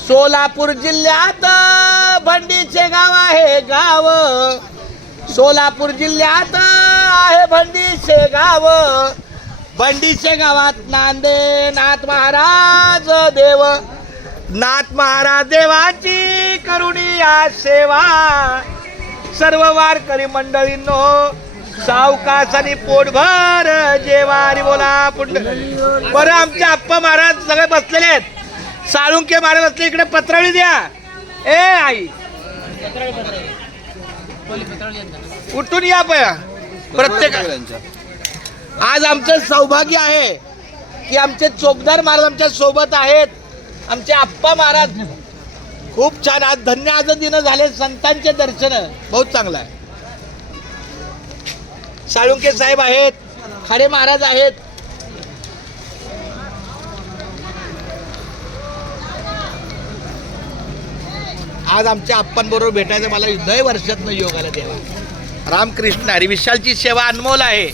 सोलापूर जिल्ह्यात भंडीचे गाव आहे गाव. सोलापूर जिल्ह्यात आहे भंडीचे गाव. भंडीचे गावात नांदे नाथ महाराज देव. नाथ महाराज देवाची करुणी या सेवा. सर्व वारकरी मंडळींनो सावकाशाने पोटभर जेवारी बोला पुंड. बरं आमचे आप्पा महाराज सगळे बसलेले आहेत. साळुंके महाराज बसले इकडे पत्रावळी द्या. ए आई उठून या प्रत्येक. आज आमचं सौभाग्य आहे की आमचे चोपदार महाराज आमच्या सोबत आहेत. आमचे आप्पा महाराज खूप छान आज धन्य आज दिन झाले. संतांचे दर्शन बहुत चांगलं आहे. साळुंके साहेब आहेत, खाडे महाराज आहेत. आज आमच्या आप्पांबरोबर भेटायचं मला लय वर्षातनं योग आला देवा. रामकृष्ण हरी. विशालची सेवा अनमोल आहे.